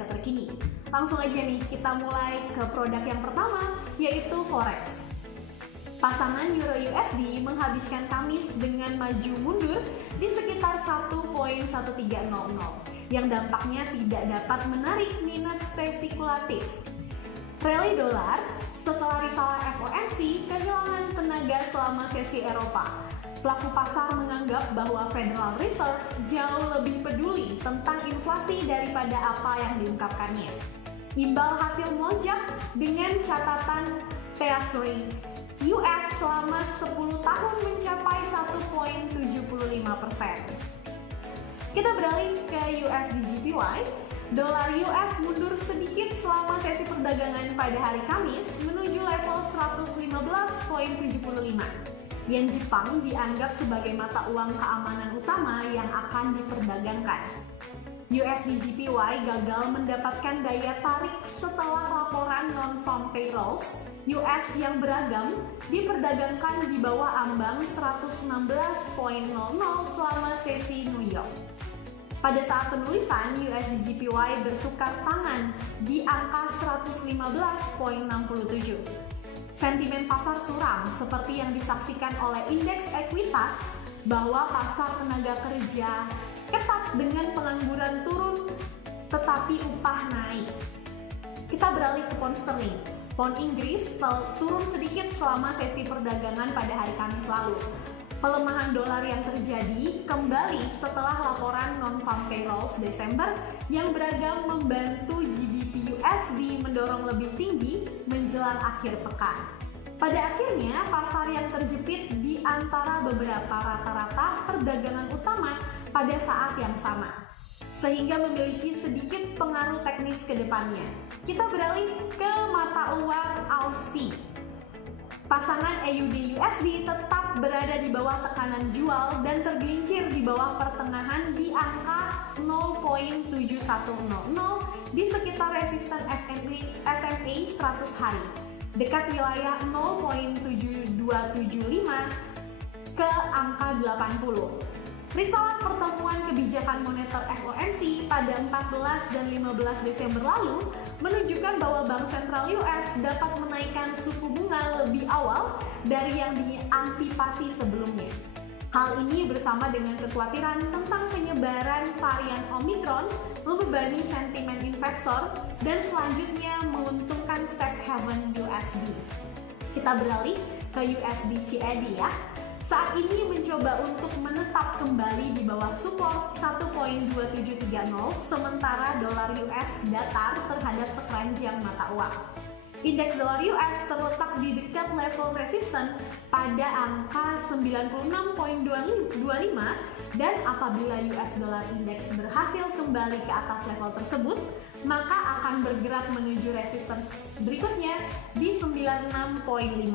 market terkini. Langsung aja nih, kita mulai ke produk yang pertama, yaitu Forex. Pasangan Euro USD menghabiskan Kamis dengan maju mundur di sekitar 1.1300, yang dampaknya tidak dapat menarik minat spekulatif. Rally dolar setelah risalah FOMC kehilangan tenaga selama sesi Eropa. Pelaku pasar menganggap bahwa Federal Reserve jauh lebih peduli tentang inflasi daripada apa yang diungkapkannya. Imbal hasil melonjak dengan catatan Treasury US selama 10 tahun mencapai 1.75%. Kita beralih ke USD JPY. Dolar US mundur sedikit selama sesi perdagangan pada hari Kamis menuju level 115.75. Yen Jepang dianggap sebagai mata uang keamanan utama yang akan diperdagangkan. USD JPY gagal mendapatkan daya tarik setelah laporan non-farm payrolls US yang beragam diperdagangkan di bawah ambang 116.00 selama sesi New York. Pada saat penulisan, USD JPY bertukar tangan di angka 115.67. Sentimen pasar suram seperti yang disaksikan oleh indeks ekuitas bahwa pasar tenaga kerja ketat dengan pengangguran turun tetapi upah naik. Kita beralih ke pound sterling. Pound Inggris turun sedikit selama sesi perdagangan pada hari Kamis lalu. Pelemahan dolar yang terjadi kembali setelah laporan non-farm payrolls Desember yang beragam membantu GBP USD mendorong lebih tinggi menjelang akhir pekan. Pada akhirnya, pasar yang terjepit di antara beberapa rata-rata perdagangan utama pada saat yang sama, sehingga memiliki sedikit pengaruh teknis ke depannya. Kita beralih ke mata uang Aussie. Pasangan AUD USD tetap berada di bawah tekanan jual dan tergelincir di bawah pertengahan di angka 0.7100 di sekitar resisten SMA 100 hari, dekat wilayah 0.7275 ke angka 80. Risalah pertemuan kebijakan moneter FOMC pada 14 dan 15 Desember lalu menunjukkan bahwa Bank Sentral US dapat menaikkan suku bunga lebih awal dari yang diantisipasi sebelumnya. Hal ini bersama dengan kekhawatiran tentang penyebaran varian Omicron membebani sentimen investor dan selanjutnya menguntungkan safe haven USD. Kita beralih ke USD CAD ya. Saat ini mencoba untuk menetap kembali di bawah support 1.2730 sementara dolar US datar terhadap sekeranjang mata uang. Indeks dolar US terletak di dekat level resisten pada angka 96.25 dan apabila US dollar index berhasil kembali ke atas level tersebut, maka akan bergerak menuju resistance berikutnya di 96.50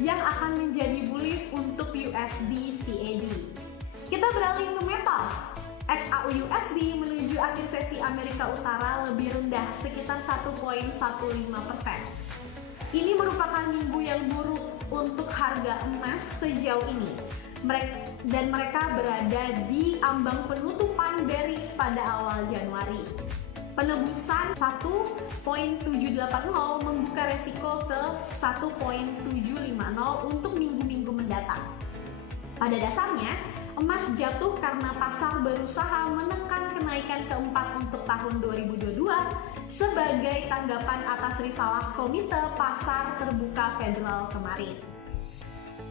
yang akan menjadi bullish untuk USD CAD. Kita beralih ke metals. XAU USD menuju akhir sesi Amerika Utara lebih rendah sekitar 1.15%. Ini merupakan minggu yang buruk untuk harga emas sejauh ini. Mereka berada di ambang penutupan bearish pada awal Januari. Penebusan 1.780 membuka resiko ke 1.750 untuk minggu-minggu mendatang. Pada dasarnya, emas jatuh karena pasar berusaha menekan kenaikan keempat untuk tahun 2022 sebagai tanggapan atas risalah Komite Pasar Terbuka Federal kemarin.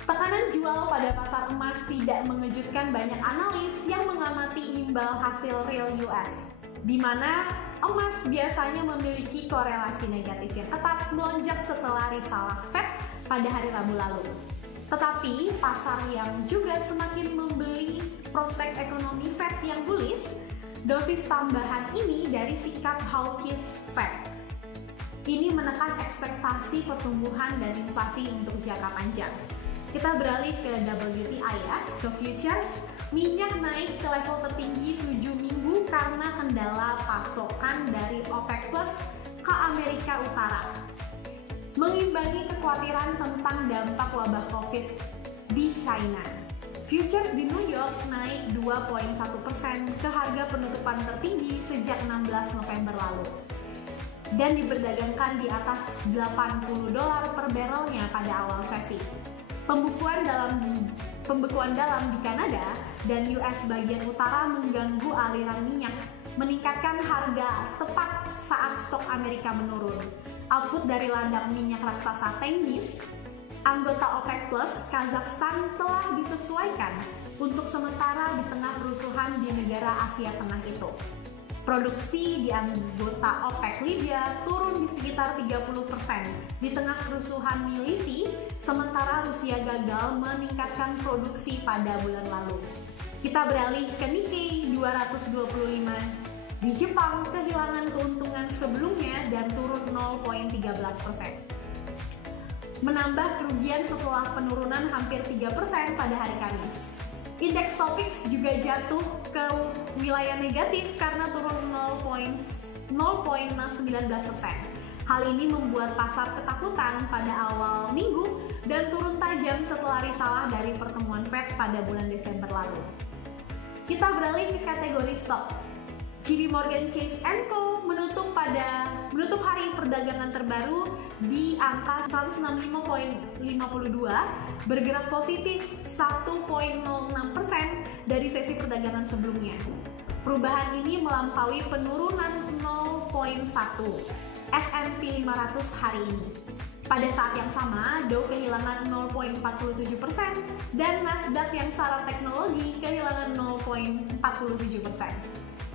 Tekanan jual pada pasar emas tidak mengejutkan banyak analis yang mengamati imbal hasil real US, di mana emas biasanya memiliki korelasi negatif yang ketat melonjak setelah risalah Fed pada hari Rabu lalu. Tetapi pasar yang juga semakin membeli prospek ekonomi Fed yang bullish, dosis tambahan ini dari sikap hawkish Fed. Ini menekan ekspektasi pertumbuhan dan inflasi untuk jangka panjang. Kita beralih ke WTI ya, ke futures. Minyak naik ke level tertinggi 7 minggu karena kendala pasokan dari OPEC Plus ke Amerika Utara, mengimbangi kekhawatiran tentang dampak wabah COVID di China. Futures di New York naik 2,1% ke harga penutupan tertinggi sejak 16 November lalu dan diperdagangkan di atas $80 per barrelnya pada awal sesi. Pembekuan dalam di Kanada dan US bagian utara mengganggu aliran minyak, meningkatkan harga tepat saat stok Amerika menurun. Output dari ladang minyak raksasa Tengiz, anggota OPEC Plus, Kazakhstan telah disesuaikan untuk sementara di tengah kerusuhan di negara Asia Tengah itu. Produksi di anggota OPEC Libya turun di sekitar 30% di tengah kerusuhan milisi, sementara Rusia gagal meningkatkan produksi pada bulan lalu. Kita beralih ke Nikkei 225. Di Jepang, kehilangan keuntungan sebelumnya dan turun 0,13%. Menambah kerugian setelah penurunan hampir 3% pada hari Kamis. Indeks Topix juga jatuh ke wilayah negatif karena turun 0,19%. Hal ini membuat pasar ketakutan pada awal minggu dan turun tajam setelah risalah dari pertemuan Fed pada bulan Desember lalu. Kita beralih ke kategori stok. JP Morgan Chase & Co. menutup hari perdagangan terbaru di angka 165,52, bergerak positif 1,06% dari sesi perdagangan sebelumnya. Perubahan ini melampaui penurunan 0,1 S&P 500 hari ini. Pada saat yang sama, Dow kehilangan 0,47% dan Nasdaq yang syarat teknologi kehilangan 0,47%.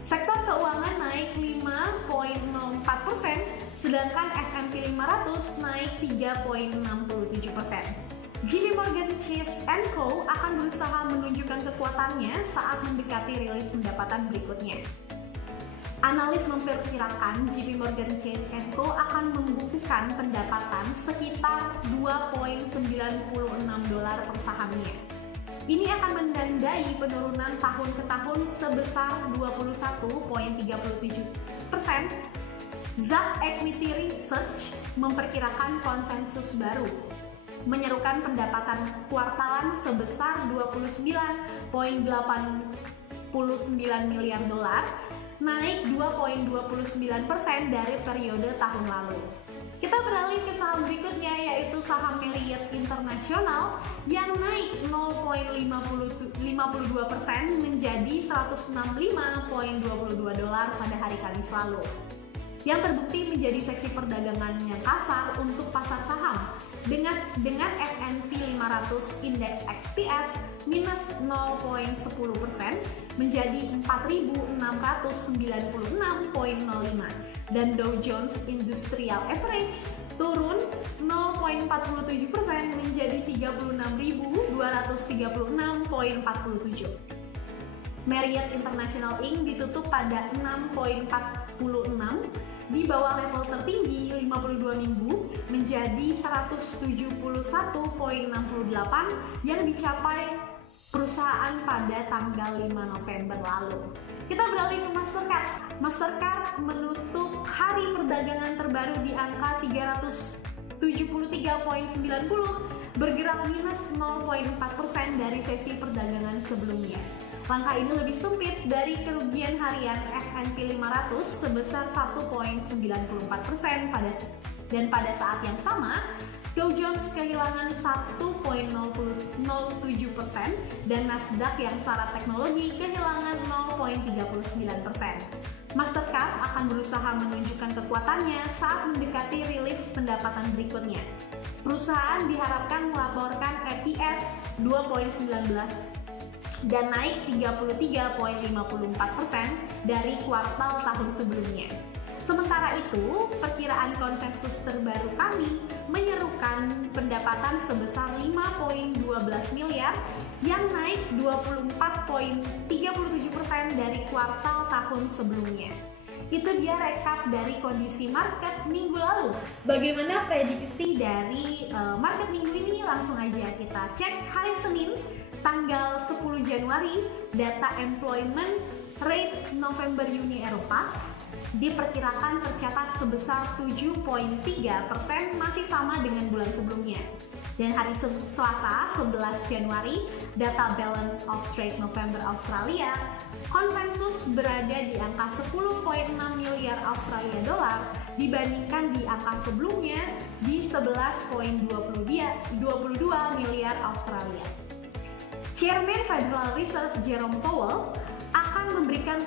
Sektor keuangan naik 5,04%, sedangkan S&P 500 naik 3,67%. JP Morgan Chase & Co. akan berusaha menunjukkan kekuatannya saat mendekati rilis pendapatan berikutnya. Analis memperkirakan JP Morgan Chase & Co. akan membukukan pendapatan sekitar $2,96 per sahamnya. Ini akan menandai penurunan tahun ke tahun sebesar 21,37%. Zacks Equity Research memperkirakan konsensus baru, menyerukan pendapatan kuartalan sebesar $29,89 miliar, naik 2,29% dari periode tahun lalu. Kita beralih ke saham berikutnya, yaitu saham Marriott International yang naik 0,52% menjadi $165,22 pada hari Kamis lalu, yang terbukti menjadi seksi perdagangan yang kasar untuk pasar saham dengan S&P 500 Index XPS minus 0,10% menjadi 4.696,05 dan Dow Jones Industrial Average turun 0,47% menjadi 36.236,47. Marriott International Inc. ditutup pada 6,46 di bawah level tertinggi 52 minggu menjadi 171,68 yang dicapai perusahaan pada tanggal 5 November lalu. Kita beralih ke Mastercard. Mastercard menutup hari perdagangan terbaru di angka 373,90, bergerak minus 0,4% dari sesi perdagangan sebelumnya. Langkah ini lebih sempit dari kerugian harian S&P 500 sebesar 1,94% dan pada saat yang sama, Dow Jones kehilangan 1,07% dan Nasdaq yang syarat teknologi kehilangan 0,39%. Mastercard akan berusaha menunjukkan kekuatannya saat mendekati rilis pendapatan berikutnya. Perusahaan diharapkan melaporkan EPS 2,19 dan naik 33,54% dari kuartal tahun sebelumnya. Sementara itu, perkiraan konsensus terbaru kami menyerukan pendapatan sebesar 5,12 miliar yang naik 24,37% dari kuartal tahun sebelumnya. Itu dia rekap dari kondisi market minggu lalu. Bagaimana prediksi dari market minggu ini? Langsung aja kita cek hari Senin tanggal 10 Januari, data employment rate November Uni Eropa diperkirakan tercatat sebesar 7,3%, masih sama dengan bulan sebelumnya. Dan hari Selasa 11 Januari, data Balance of Trade November Australia, konsensus berada di angka 10,6 miliar Australia dolar dibandingkan di angka sebelumnya di 11,22 miliar Australia. Chairman Federal Reserve Jerome Powell akan memberikan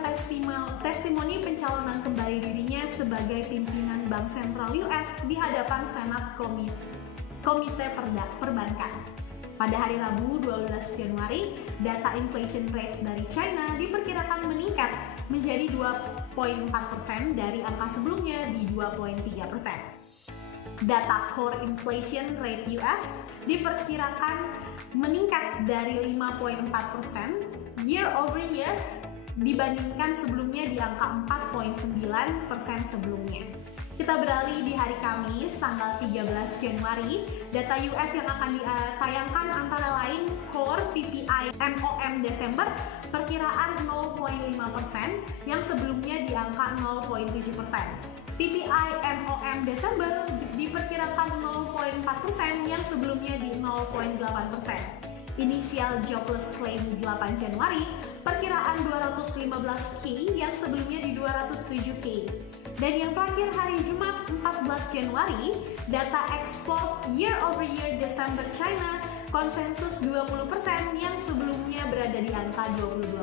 testimoni pencalonan kembali dirinya sebagai pimpinan Bank Sentral US di hadapan Senat Komite Perbankan. Pada hari Rabu 12 Januari, data inflation rate dari China diperkirakan meningkat menjadi 2,4% dari angka sebelumnya di 2,3%. Data core inflation rate US diperkirakan meningkat dari 5,4% year over year dibandingkan sebelumnya di angka 4,9% sebelumnya. Kita beralih di hari Kamis, tanggal 13 Januari. Data US yang akan ditayangkan antara lain Core PPI MOM Desember perkiraan 0,5% yang sebelumnya di angka 0,7%. PPI MOM Desember diperkirakan 0,4% yang sebelumnya di 0,8%. Initial jobless claim 8 Januari perkiraan 215K yang sebelumnya di 207K. Dan yang terakhir hari Jumat 14 Januari, data ekspor year over year Desember China konsensus 20% yang sebelumnya berada di angka 22%.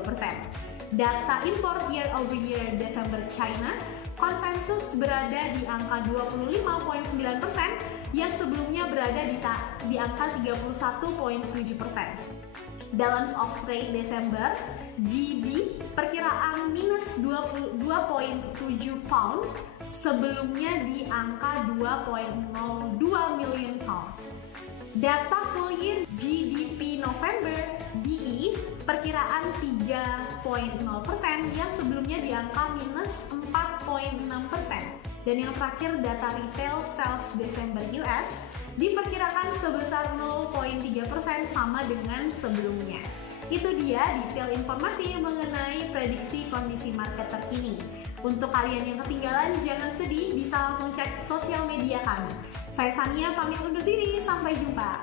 Data import year over year Desember China konsensus berada di angka 25,9% yang sebelumnya berada di angka 31,7%. Balance of Trade Desember GB perkiraan minus 22,7 pound sebelumnya di angka 2,02 million pound. Data full year GDP November DE perkiraan 3,0% yang sebelumnya di angka minus 4,6%. Dan yang terakhir data retail sales Desember US diperkirakan sebesar 0,3% sama dengan sebelumnya. Itu dia detail informasi mengenai prediksi kondisi market terkini. Untuk kalian yang ketinggalan, jangan sedih, bisa langsung cek sosial media kami. Saya Sania pamit undur diri, sampai jumpa.